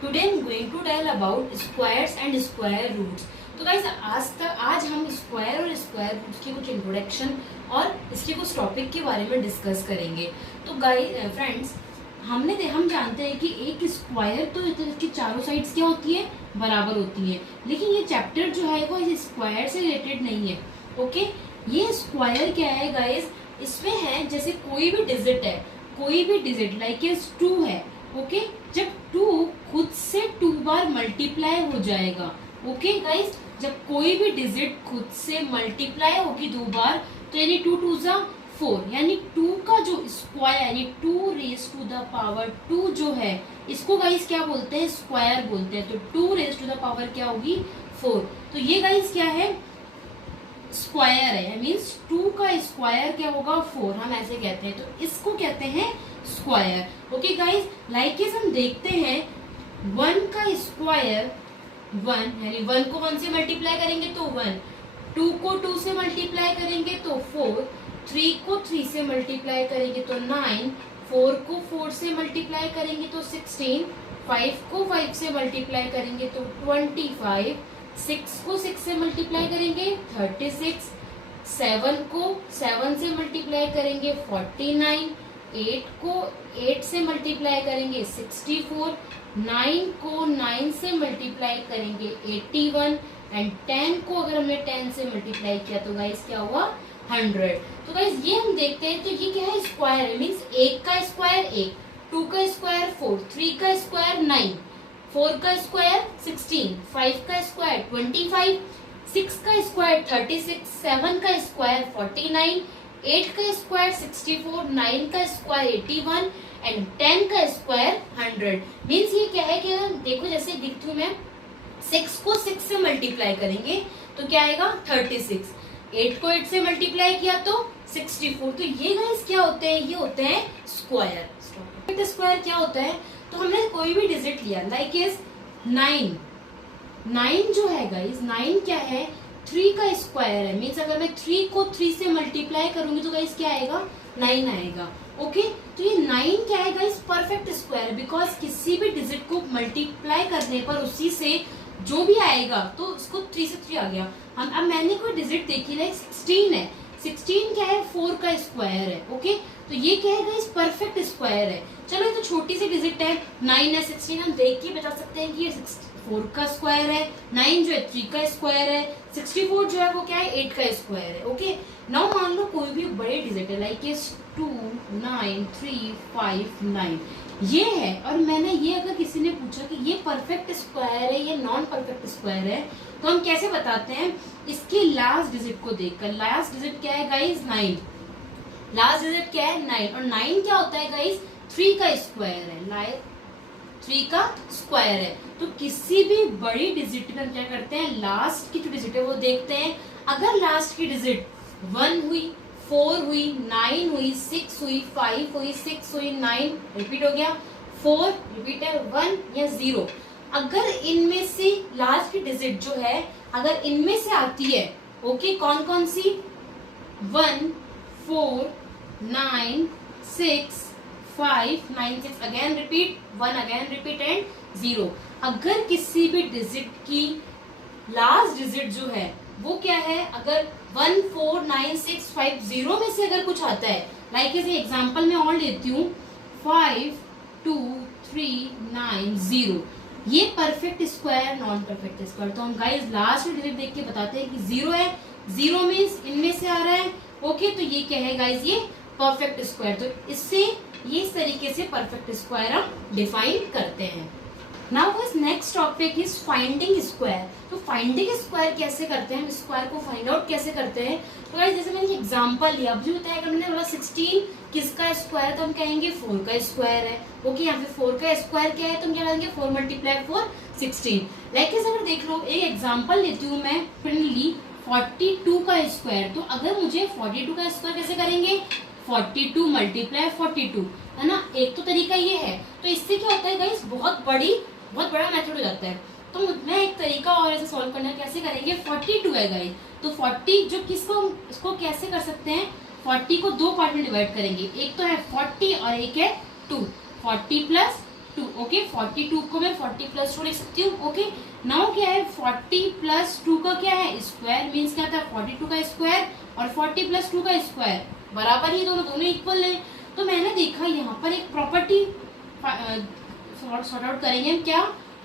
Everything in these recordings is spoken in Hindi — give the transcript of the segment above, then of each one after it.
Today I'm going to tell about squares and square roots. तो गाइस आज हम स्क्वायर और स्क्वायर रूट्स की कुछ इंट्रोडक्शन और इसके कुछ टॉपिक के बारे में डिस्कस करेंगे। तो गाइस फ्रेंड्स, हम जानते हैं कि एक स्क्वायर तो इसकी चारों साइड्स क्या होती है, बराबर होती है, लेकिन ये चैप्टर जो है वो इस स्क्वायर से रिलेटेड नहीं है। ओके, ये स्क्वायर क्या है गाइस, इसमें है जैसे कोई भी डिजिट लाइक 2 है। ओके, जब 2 खुद से 2 बार मल्टीप्लाई हो जाएगा। ओके गाइस, जब कोई भी डिजिट खुद से मल्टीप्लाई होगी 2 बार, तो यानी 2 2 जा 4, यानी 2 का जो स्क्वायर यानी 2 रेज टू द पावर 2 जो है, इसको गाइस क्या बोलते हैं, स्क्वायर बोलते हैं। तो 2 रेज टू द पावर क्या होगी, 4। तो ये गाइस क्या है, स्क्वायर है, मीन्स 2 का स्क्वायर क्या होगा, 4, हम ऐसे कहते हैं। तो इसको कहते हैं स्क्वायर। ओके गाइस, लाइक हम देखते हैं 1 का स्क्वायर 1, यानी 1 को 1 से मल्टीप्लाई करेंगे तो 1, 2 को 2 से मल्टीप्लाई करेंगे तो 4, 3 को 3 से मल्टीप्लाई करेंगे तो 9, 4 को 4 से मल्टीप्लाई करेंगे तो 16, 5 को 5 से मल्टीप्लाई करेंगे तो 25, 6 को 6 से मल्टीप्लाई करेंगे 36, 7 को 7 से मल्टीप्लाई करेंगे 49, 8 को 8 से मल्टीप्लाई करेंगे 64, 9 को 9 से मल्टीप्लाई करेंगे 81, एंड 10 को अगर हमने 10 से मल्टीप्लाई किया तो गाइस क्या हुआ, 100। तो गाइस ये हम देखते हैं, तो ये क्या है, स्क्वायर है, मीन्स 1 का स्क्वायर 1, 2 का स्क्वायर 4, 3 का स्क्वायर 9, 4 का स्क्वायर 16, 5 का स्क्वायर 25, 6 का स्क्वायर 36, 7 का स्क्वायर 49, 8 का स्क्वायर 64, 9 का स्क्वायर 81, एंड 10 का स्क्वायर 100। मीन्स ये क्या है कि अगर देखो जैसे दिखती हूँ मैं, 6 को 6 से मल्टीप्लाई करेंगे तो क्या आएगा, 36, 8 को 8 से मल्टीप्लाई किया तो 64। तो ये गाइस क्या होते हैं, ये होते हैं स्क्वायर। स्क्वायर क्या होता है, तो हमने कोई भी डिजिट लिया लाइक 9 जो है गाइस, 9 क्या है, 3 का स्क्वायर है, मीन्स अगर मैं 3 को 3 से मल्टीप्लाई करूंगी तो गाइस क्या आएगा, 9 आएगा। ओके, तो ये 9 क्या है गाइस, परफेक्ट स्क्वायर, बिकॉज किसी भी डिजिट को मल्टीप्लाई करने पर उसी से जो भी आएगा तो उसको 3 से 3 आ गया। हम अब मैंने कोई डिजिट देखी लाइक 16 है, 16 क्या है, 4 का स्क्वायर है। ओके, तो ये क्या है गाइस, परफेक्ट स्क्वायर है। चलो ये तो छोटी सी डिजिट है, 9 है, 16 हम देख के बता सकते हैं कि ये 4 का स्क्वायर है, 9 जो है 3 का स्क्वायर है, 64 जो है वो क्या है, 8 का स्क्वायर है। ओके, नाउ मान लो कोई भी बड़े डिजिट है लाइक 2 9 3 5 9, ये है, और मैंने ये अगर किसी ने पूछा कि ये परफेक्ट स्क्वायर है, ये नॉन परफेक्ट स्क्वायर है, तो हम कैसे बताते हैं, इसके लास्ट डिजिट को देखकर। लास्ट डिजिट क्या है गाइस, 9, लास्ट डिजिट क्या है, 9, और 9 क्या होता है गाइस, 3 का स्क्वायर है, 3 का स्क्वायर है। तो किसी भी बड़ी डिजिट में क्या करते हैं, लास्ट की जो डिजिट है वो देखते हैं। अगर लास्ट की डिजिट 1 हुई, 4 हुई, 9 हुई, 6 हुई, 5 हुई, 6 हुई, 9 रिपीट हो गया, 4 रिपीट है, 1 या 0, अगर इनमें से लास्ट की डिजिट जो है अगर इनमें से आती है, ओके, कौन कौन सी, 1 4 9 6 5 9 6, again repeat, 1 again repeat and 0। अगर किसी भी डिजिट की लास्ट डिजिट जो है वो क्या है, अगर 1 4 9 6 5 0 में से अगर कुछ आता है, लाइक एग्जांपल में और लेती हूँ 5 2 3 9 0, ये perfect square, non perfect square. तो हम गाइस लास्ट डिजिट देख के बताते हैं कि 0 है, 0 मीन्स इनमें से आ रहा है। ओके, तो ये क्या है गाइस, ये परफेक्ट स्क्वायर। तो इससे ये इस तरीके से परफेक्ट स्क्वायर हम डिफाइन करते हैं। Now guys next topic is finding square. तो फाइंडिंग स्क्वायर कैसे करते हैं, हम स्क्वायर को फाइंड आउट कैसे करते हैं। तो गाइस जैसे मैंने एग्जांपल लिया, अब जो बताया कि मैंने बोला 16 किसका स्क्वायर, तो हम कहेंगे 4 का स्क्वायर है। ओके, यहाँ पे 4 का स्क्वायर क्या है, तो हम क्या करेंगे, 4 मल्टीप्लाई 4 16। लाइक अगर देख लो, एक एग्जाम्पल लेती हूँ मैं, फ्रेंडली 42 का स्क्वायर। तो अगर मुझे 42 का स्क्वायर कैसे करेंगे, 42 मल्टीप्लाई 42, है ना, एक तो तरीका ये है। तो इससे क्या होता है गाइस, बहुत बड़ा मेथड हो जाता है। तो मैं एक तरीका और ऐसे सॉल्व करना, कैसे करेंगे, 42 है गाइस, तो 40 जो किसको, इसको कैसे कर सकते हैं, 40 को 2 पार्ट में डिवाइड करेंगे, एक तो है 40 और एक है 2, 40 प्लस 2। ओके, 42 को मैं 40 प्लस 2 लिख सकती हूँ। ओके, नाउ क्या है 40 प्लस 2 का क्या है स्क्वायर, मीन्स क्या था 42 का स्क्वायर और 40 प्लस 2 का स्क्वायर बराबर ही, दोनों इक्वल है। तो मैंने देखा यहाँ पर एक प्रॉपर्टी सॉर्ट आउट करेंगे हम, क्या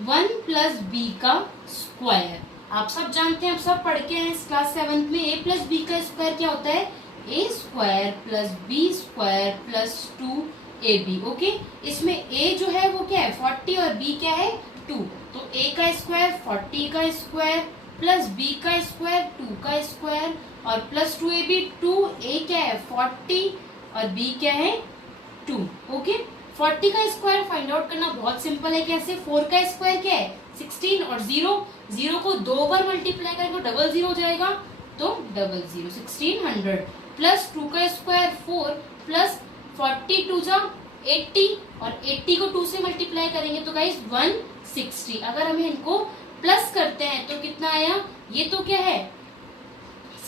1 प्लस बी का स्क्वायर। आप सब जानते हैं, आप सब पढ़ के हैं क्लास 7 में, a प्लस बी का स्क्वायर क्या होता है a square plus B square plus 2ab। Okay, इसमें a जो है वो क्या है 40 और b क्या है 2, तो a का स्क्वायर 40 का स्क्वायर प्लस b का स्क्वायर 2 का स्क्वायर और प्लस 2ab। 2a क्या है 40 और b क्या है 2। ओके, 40 का स्क्वायर फाइंड आउट करना बहुत सिंपल है, कैसे 4 का स्क्वायर क्या है 16 और 0 को 2 बार मल्टीप्लाई करेंगे तो डबल 0 हो जाएगा, तो डबल 0 1600 प्लस 2 का स्क्वायर 4 प्लस 42 जा 80 और 80 को 2 से मल्टीप्लाई करेंगे तो गाइस 160। अगर हमें इनको प्लस करते हैं तो कितना आया, ये तो क्या है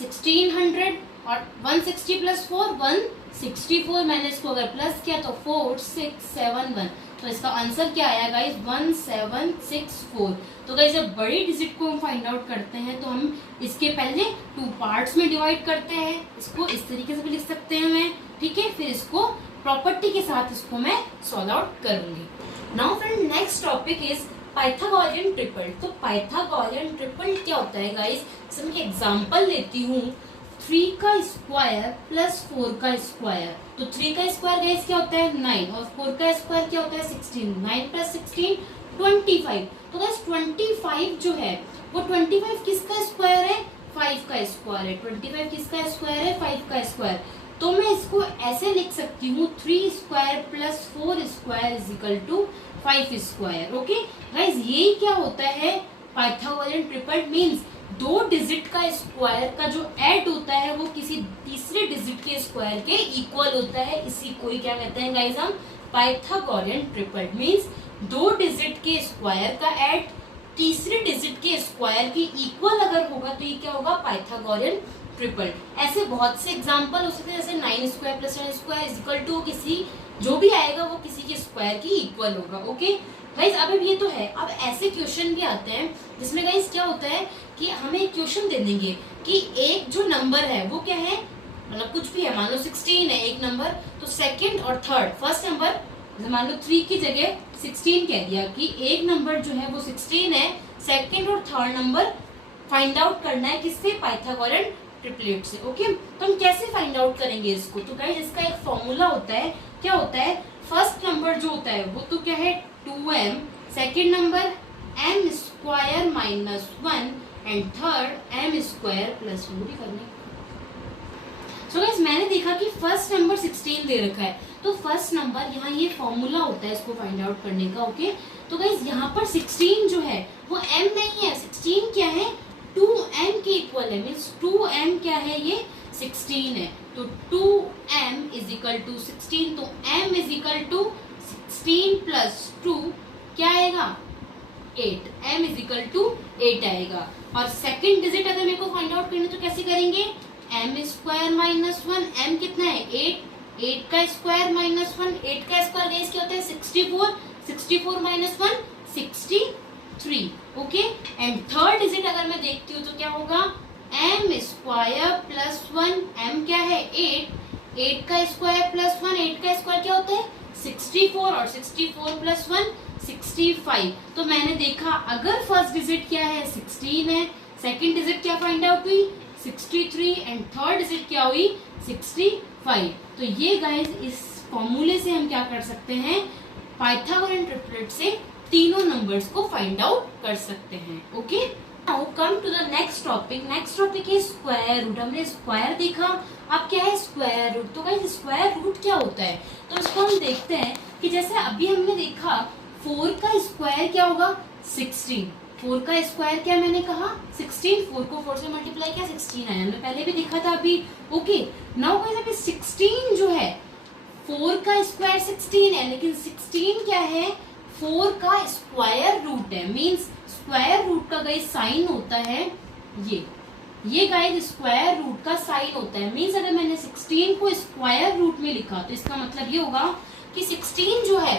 1600 और 160 प्लस 4 164। मैंने इसको अगर प्लस किया तो 4671, तो इसका आंसर क्या आया गाइस 1764। तो गाइस जब बड़ी डिजिट को हम फाइंड आउट करते हैं तो हम इसके पहले 2 पार्ट्स में डिवाइड करते हैं, इसको इस तरीके से भी लिख सकते हैं मैं, ठीक है, फिर इसको प्रॉपर्टी के साथ इसको मैं सॉल्व आउट करूंगी। Now friend next topic is Pythagorean triple. तो पाइथागोरियन ट्रिपल क्या होता है गाइस, इसमें मैं एग्जांपल लेती हूँ 3 का स्क्वायर प्लस 4 का स्क्वायर। तो 3 का स्क्वायर गाइस क्या होता है 9 और 4 का स्क्वायर क्या होता है 16। 9 प्लस 16 25। तो गाइस 25 जो है वो 25 किसका स्क्वायर है 5 का स्क्वायर है। 25 किसका स्क्वायर है 5 का स्क्वायर। तो मैं इसको ऐसे लिख सकती हूँ 3 square plus 4 square is equal to 5 square. Okay guys, ये क्या होता है पाइथागोरियन ट्रिपल, मींस 2 डिजिट का स्क्वायर का जो ऐड होता है वो किसी तीसरे डिजिट के स्क्वायर के इक्वल होता है, इसी को ही क्या कहते हैं गाइस हम पाइथागोरियन ट्रिपल। मींस 2 डिजिट के स्क्वायर का ऐड तीसरे डिजिट के स्क्वायर के इक्वल अगर होगा तो ये क्या होगा पाइथागोरियन ट्रिपल। ऐसे बहुत से एग्जांपल हो सकते हैं, जैसे 9 square plus 10 square is equal to किसी, जो भी आएगा वो किसी के स्क्वायर की इक्वल होगा। ओके गाइस, अब ये तो है। अब ऐसे क्वेश्चन भी आते हैं जिसमें गाइस क्या होता है कि हमें एक क्वेश्चन दे देंगे कि एक जो नंबर है वो क्या है, मतलब कुछ भी है, मान लो 16 है एक नंबर, तो सेकंड और थर्ड, फर्स्ट नंबर मान लो 3 की जगह 16 कह दिया कि एक नंबर जो है वो 16 है, सेकंड और थर्ड नंबर फाइंड आउट करना है किससे पाइथागोरियन ट्रिपलेट से। ओके, तो हम कैसे फाइंड आउट करेंगे इसको, तो गाइस इसका एक फॉर्मूला होता है, क्या होता है फर्स्ट नंबर जो होता है वो तो क्या है 2m, second number m square minus 1 and third m square plus 2 भी करने। सो गाइस मैंने देखा कि फर्स्ट नंबर 16 दे रखा है, तो फर्स्ट नंबर यहाँ ये फॉर्मूला होता है इसको फाइंड आउट करने का। ओके, तो गाइस यहाँ पर 16 जो है वो m नहीं है, 16 क्या है 2m के इक्वल है, मीन्स 2m क्या है ये 16 है, तो 2m इज इक्वल टू 16, तो m is equal to 16 plus 2 क्या आएगा 8, m इज इक्वल टू 8 आएगा। और सेकंड डिजिट अगर मेरे को फाइंड आउट करना तो कैसे करेंगे, m स्क्वायर माइनस 1, m कितना है 8, 8 का स्क्वायर माइनस 1, 8 का स्क्वायर गाइस क्या होता है 64, 64 minus 1 63। Okay, and third digit अगर मैं देखती हूँ तो क्या होगा m स्क्वायर प्लस 1, m क्या है 8, 8 का स्क्वायर प्लस 1, 8 का स्क्वायर क्या होता है 64 और 64 प्लस 1 65। तो मैंने देखा अगर फर्स्ट डिजिट क्या है 16 है, सेकंड डिजिट क्या फाइंड आउट हुई 63 एंड थर्ड डिजिट क्या हुई 65। तो ये गाइस इस फॉर्मूले से हम क्या कर सकते हैं पाइथागोरियन ट्रिपलेट से तीनों नंबर्स को फाइंड आउट कर सकते हैं। Okay, now come to the next topic. Next topic है स्क्वायर रूट। हमने स्क्वायर देखा, अब क्या है स्क्वायर रूट। तो गाइस स्क्वायर रूट क्या होता है, तो इसको हम देखते हैं कि जैसे अभी हमने देखा 4 का स्क्वायर क्या होगा 16, 4 का स्क्वायर क्या मैंने कहा 16, 4 को 4 से मल्टीप्लाई किया 16 आया, हमने पहले भी देखा था अभी। ओके, नाउ गाइस अभी 16 जो है 4 का स्क्वायर 16 है, लेकिन 16 क्या है 4 का स्क्वायर रूट है, मींस स्क्वायर रूट का गाइस साइन होता है ये गाइस स्क्वायर रूट का साइन होता है, मींस अगर मैंने 16 को स्क्वायर रूट में लिखा तो इसका मतलब ये होगा कि 16 जो है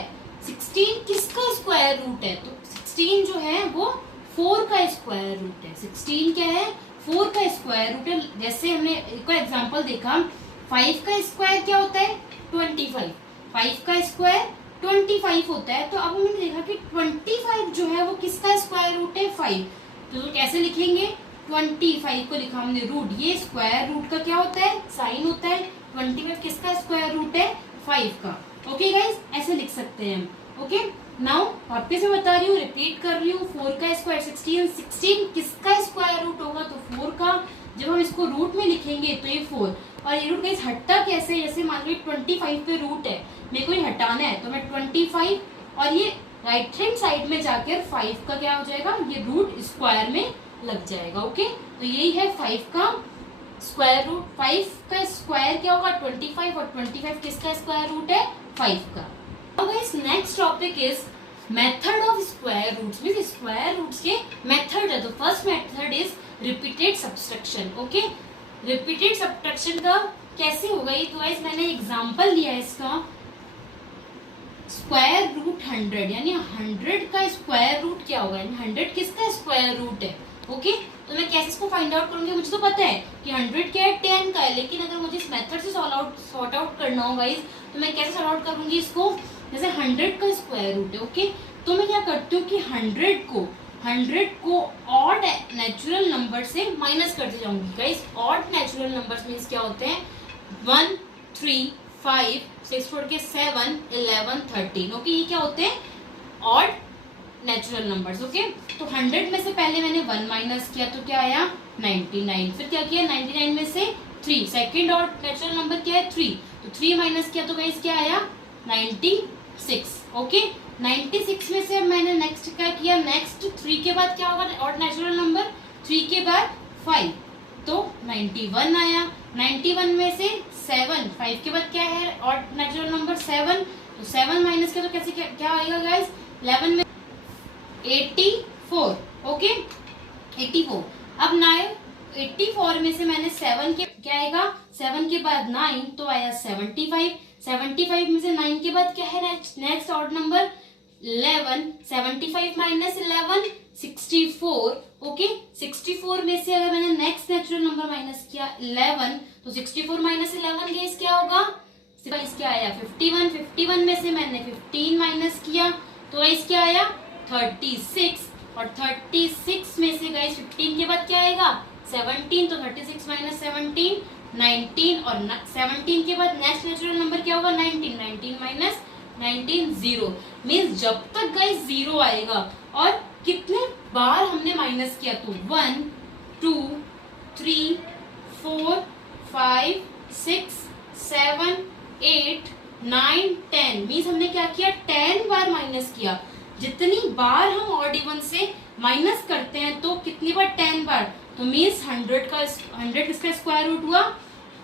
16 किसका स्क्वायर रूट है? तो 16 जो है वो 4 का स्क्वायर रूट है। 16 क्या है? 4 का स्क्वायर रूट है। जैसे हमने एक एग्जांपल देखा, 5 का स्क्वायर क्या होता है? 25। 5 का स्क्वायर 25 होता है। तो अब हमने देखा कि 25 जो है वो किसका स्क्वायर रूट है? 5। तो कैसे लिखेंगे? 25 को लिखा हमने रूट, ये स्क्वायर रूट का क्या होता है? साइन होता है। 25 किसका स्क्वायर रूट है? 5 का। ओके गाइस, ऐसे लिख सकते हैं हम। ओके, नाउ वापस से बता रही हूँ, रिपीट कर रही हूँ। 4 का स्क्वायर 16, 16 किसका स्क्वायर रूट होगा? तो 4 का। जब हम इसको रूट में लिखेंगे तो ये 4, और ये रूट गाइस हटता कैसे? जैसे मान लो 25 पे रूट है, मेरे को ये हटाना है, तो मैं 25 और ये राइट हैंड साइड में जाकर 5 का क्या हो जाएगा? ये रूट स्क्वायर में लग जाएगा। ओके, तो यही है 5 का स्क्वायर रूट। 5 का स्क्वायर क्या होगा? 25, और 25 किसका स्क्वायर रूट है? 5 का। अब guys next topic is method of square roots. Means square roots के मेथड है। तो first method is repeated subtraction. Okay, repeated subtraction का कैसे होगा ये? तो गाइस मैंने एग्जांपल लिया है इसका, स्क्वायर रूट 100, यानी 100 का स्क्वायर रूट क्या होगा? 100 किसका स्क्वायर रूट है? ओके, तो मैं कैसे इसको फाइंड आउट करूंगी? मुझे तो पता है कि 100 क्या है? 10 का है, लेकिन अगर मुझे इस मेथड से सॉर्ट आउट करना होगा गाइस, तो मैं कैसे सॉर्ट आउट करूंगी इसको? जैसे 100 का स्क्वायर रूट है। ओके, तो मैं क्या करती हूँ कि 100 को ऑड नेचुरल नंबर से माइनस करती जाऊंगी। Guys odd natural numbers means क्या होते हैं? 1, 3, 5, 6 छोड़ के 7, 11, 13। ओके, ये क्या होते हैं? Odd natural numbers. ओके, तो 100 में से पहले मैंने 1 माइनस किया तो क्या आया? 99। फिर क्या किया? 99 में से 3, सेकंड ऑड नेचुरल नंबर क्या है? 3, तो 3 माइनस किया तो गाइस क्या आया? 96। ओके, 96 में से अब मैंने नेक्स्ट क्या किया? नेक्स्ट 3 के बाद क्या होगा ऑड नेचुरल नंबर? 3 के बाद 5, तो 91 आया। 91 में से 7, 5 के बाद क्या है ऑड नेचुरल नंबर? 7, तो 7 माइनस किया तो कैसे क्या आएगा गाइस? 11 में 84। ओके, 84। अब 84 में से मैंने 7 के क्या आएगा? 7 के बाद 9, तो आया 75। 75 में से 9 के बाद क्या है next odd number? 11। 75 minus 11, 64। Okay, 64 में से अगर मैंने नेक्स्ट नेचुरल नंबर माइनस किया 11, तो 64 माइनस 11 गेस क्या होगा? क्या आया? 51। 51 में से मैंने 15 माइनस किया तो गाइस क्या आया? 36। और 36 में से गाइस 15 के बाद क्या आएगा? 17, तो 36 माइनस 17, 19। और 17 के बाद नेक्स्ट नेचुरल नंबर क्या होगा? 19। 19 माइनस 19, 0। मीन्स जब तक गाइस 0 आएगा, और कितने बार हमने माइनस किया? तो 1, 2, 3, 4, 5, 6, 7, 8, 9, 10। मीन्स हमने क्या किया? 10 बार माइनस किया। जितनी बार हम ऑड इवन से माइनस करते हैं तो कितनी बार? 10 बार। तो मीन्स 100 किसका स्क्वायर रूट हुआ?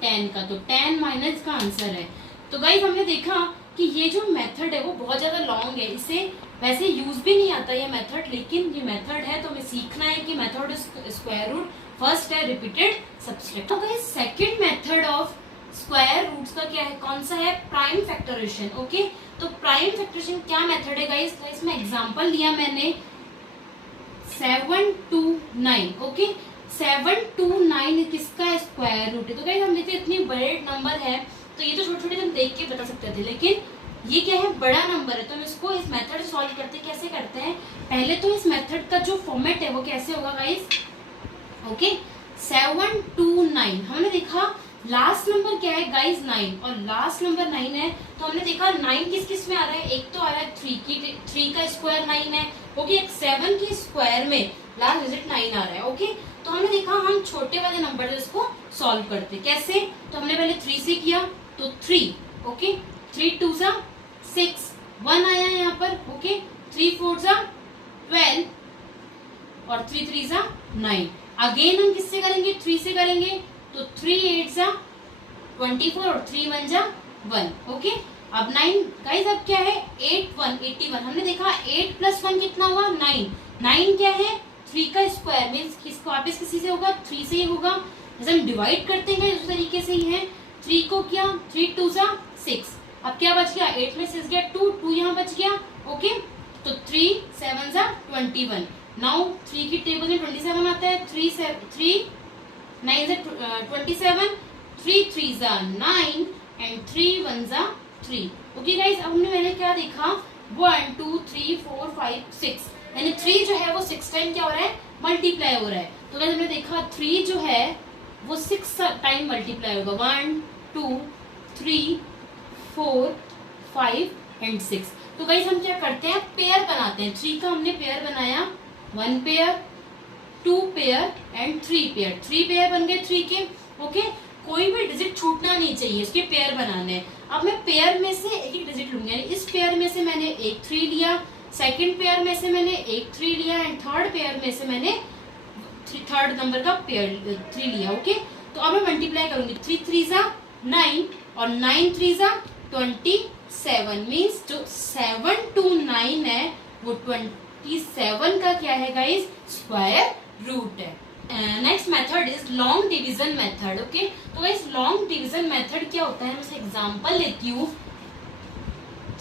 10 का। तो 10 माइनस का आंसर है। तो गाइस हमने देखा कि ये जो मेथड है वो बहुत ज्यादा लॉन्ग है, इसे वैसे यूज भी नहीं आता ये मेथड, लेकिन ये मेथड है तो हमें सीखना है कि मेथड स्क्वायर रूट। फर्स्ट है रिपीटेड सब्सट्रैक्शन। तो guys second method of square roots का क्या है? कौन सा है? Prime factorisation. ओके, तो प्राइम फैक्टराइजेशन क्या मेथड है गाइस? तो इसमें एग्जांपल लिया मैंने 7 to 9। ओके, 7 to 9 किसका स्क्वायर रूट है? तो गाइस हम देखते इतनी बड़े नंबर है तो ये तो छोटे छोटे हम देख के बता सकते थे, लेकिन ये क्या है? बड़ा नंबर है। तो हम इसको इस मेथड से सॉल्व करते हैं। कैसे करते हैं? पहले तो इस मेथड का जो फॉर्मेट है वो कैसे होगा गाइस? ओके, 7 to 9 हमने देखा लास्ट नंबर क्या है गाइस? 9, और लास्ट नंबर 9 है। तो हमने देखा 9 किस किस में आ रहा है? एक तो आ रहा है 3 का स्क्वायर 9 है। ओके, एक 7 के स्क्वायर में लास्ट डिजिट 9 आ रहा है। ओके, तो हमने देखा हम छोटे वाले नंबर से इसको सॉल्व करते कैसे? तो हमने पहले 3 से किया तो 3। ओके, 3 2 सा 6, 1 आया यहाँ पर। ओके, 3 4 सा 12 और 3 3 सा 9। अगेन हम किससे करेंगे? 3 से करेंगे तो 3 8 सा 24 और 3 1 जा 1। ओके, अब 9 गाइस, अब क्या है? 8 1 81। हमने देखा 8 + 1 कितना हुआ? 9। 9 क्या है? 3 का स्क्वायर मीन्स किसको वापस किसी से होगा? 3 से ही होगा। जैसे हम डिवाइड करते हैं उस तरीके से ही है। 3 को किया 3 2 सा 6। अब क्या बच गया? 8 में 6 गया 2, 2 यहाँ बच गया ओके, तो 3 7 जा 21। नाउ 3 की टेबल में 27 आता है, 3 9 जा 27, 3 3 जा 9 एंड 3 1 जा 3। ओके गाइस, अब मैंने क्या देखा, 1 2 3 4 5 6, यानी 3 जो है वो 6 टाइम क्या हो रहा है, मल्टीप्लाई हो रहा है। तो गाइस हमने देखा 3 जो है वो 6 टाइम मल्टीप्लाई होगा, 1 2 3 4 5 एंड 6। तो गाइस हम क्या करते हैं, पेयर बनाते हैं। 3 का हमने पेयर बनाया, 1 pair 2 pair and 3 pair, 3 pair बन गए 3 के। ओके, कोई भी डिजिट छूटना नहीं चाहिए, इसके पेयर बनाने हैं। अब मैं पेयर में से एक एक डिजिट लूंगी, यानी इस पेयर में से मैंने एक 3 लिया, सेकंड पेयर में से मैंने एक 3 लिया एंड थर्ड पेयर में से मैंने थर्ड नंबर का पेयर 3 लिया। ओके, तो अब मैं मल्टीप्लाई करूंगी, 3 3 जा 9 और 9 3 जा 27, मीन्स जो 7 to 9 है वो 27 का क्या है गाइस, स्क्वायर रूट है। Next method is long division method. Okay, तो गाइस लॉन्ग डिवीजन मेथड क्या होता है, मैं एग्जांपल लेती हूँ।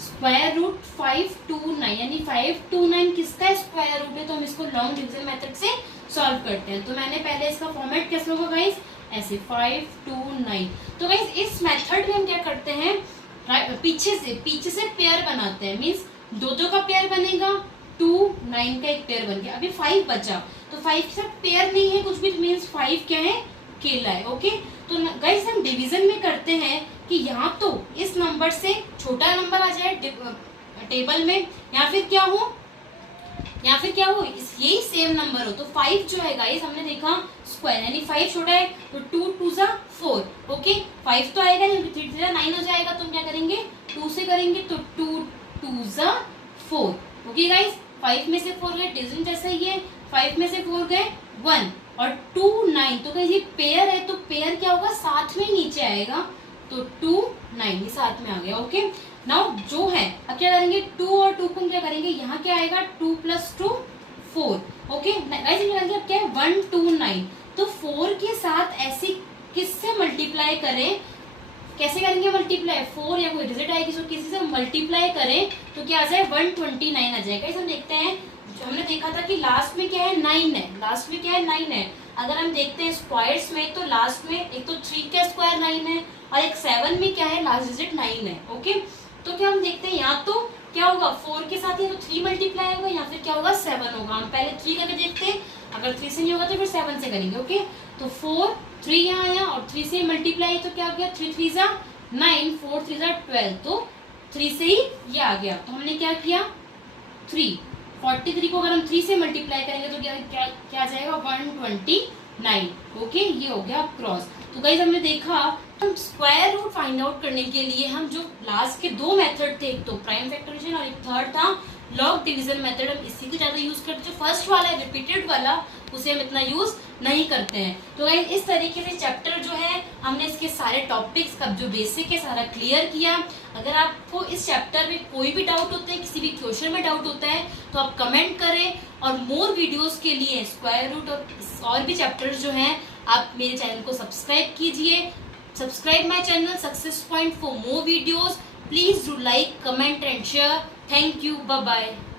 स्क्वायर रूट 5 to 9, यानी 5 to 9 किसका स्क्वायर रूट है, तो हम इसको लॉन्ग डिवीजन मेथड से सॉल्व करते हैं। तो मैंने पहले इसका फॉर्मेट कैसे होगा गाइस, ऐसे 5 to 9। तो गाइस इस मेथड में हम क्या करते हैं, पीछे से पेयर बनाते हैं, मीन्स दो का पेयर बनेगा, 2 9 का एक पेयर बन गया, अभी 5 बचा, तो 5 के साथ पेयर नहीं है कुछ भी, मीन्स 5 क्या है, अकेला है। ओके, तो गाइस हम डिवीजन में करते हैं कि यहाँ तो इस नंबर से छोटा नंबर आ जाए टेबल में, या फिर क्या हो यही सेम नंबर हो। तो 5 जो है गाइस हमने देखा स्क्वायर, यानी 5 छोटा है, तो 2 2 जा 4। ओके, 5 तो आएगा नहीं, 3 3 जा 9 हो जाएगा, तो हम क्या करेंगे, 2 से करेंगे, तो 2 2 जा 4। ओके गाइस, 5 में से 4 गए, डिवीजन जैसा ही है, 5 में से 4 गए 1 और 2 9। तो गाइस ये पेयर है, तो पेयर क्या होगा, साथ में नीचे आएगा, तो 2 9 ये साथ में आ गया। ओके, नाउ जो है अब क्या करेंगे, 2 और 2 को क्या करेंगे, यहाँ क्या आएगा, 2 + 2 4। ओके गाइस, अब क्या है 1 2 9, तो 4 के साथ ऐसे किससे मल्टीप्लाई करें, कैसे करेंगे मल्टीप्लाई, 4 या कोई डिजिट आएगी तो किसी से मल्टीप्लाई करें तो क्या आ जाए, 129 आ जाएगा। इसे हम देखते हैं, हमने देखा था कि लास्ट में क्या है, 9 है, लास्ट में क्या है, 9 है। अगर हम देखते हैं स्क्वायर्स में, तो लास्ट में एक तो 3 का स्क्वायर 9 है और एक 7 में क्या है, लास्ट डिजिट 9 है। ओके, तो क्या हम देखते हैं, यहाँ तो क्या होगा, 4 के साथ ही तो 3 मल्टीप्लाई होगा, या फिर क्या होगा, 7 होगा। हम पहले 3 करके देखते हैं, अगर 3 से नहीं होगा तो फिर 7 से करेंगे। ओके, तो 4 3 यहाँ आया और 3 से मल्टीप्लाई, तो क्या आ गया, 3 3 जा 9, 4 3 जा 12, तो 3 से ही ये आ गया। तो हमने क्या किया, 43 को अगर हम 3 से मल्टीप्लाई करेंगे तो क्या आ जाएगा, 129। ओके, ये हो गया क्रॉस। तो गाइस हमने देखा, हम स्क्वायर रूट फाइंड आउट करने के लिए हम जो लास्ट के 2 मेथड थे, एक तो प्राइम फैक्टराइजेशन और एक थर्ड था लॉग डिवीजन मेथड, हम इसी को ज्यादा यूज करते हैं। जो फर्स्ट वाला है रिपीटेड वाला, उसे हम इतना यूज नहीं करते हैं। तो गाइस इस तरीके से चैप्टर जो है हमने इसके सारे टॉपिक्स का जो बेसिक है सारा क्लियर किया। अगर आपको इस चैप्टर में कोई भी डाउट होता है, किसी भी क्वेश्चन में डाउट होता है, तो आप कमेंट करें। और मोर वीडियोस के लिए स्क्वायर रूट और भी चैप्टर्स जो हैं, आप मेरे चैनल को सब्सक्राइब कीजिए। Subscribe my channel Success Point for more videos. Please do like, comment and share. Thank you. Bye bye.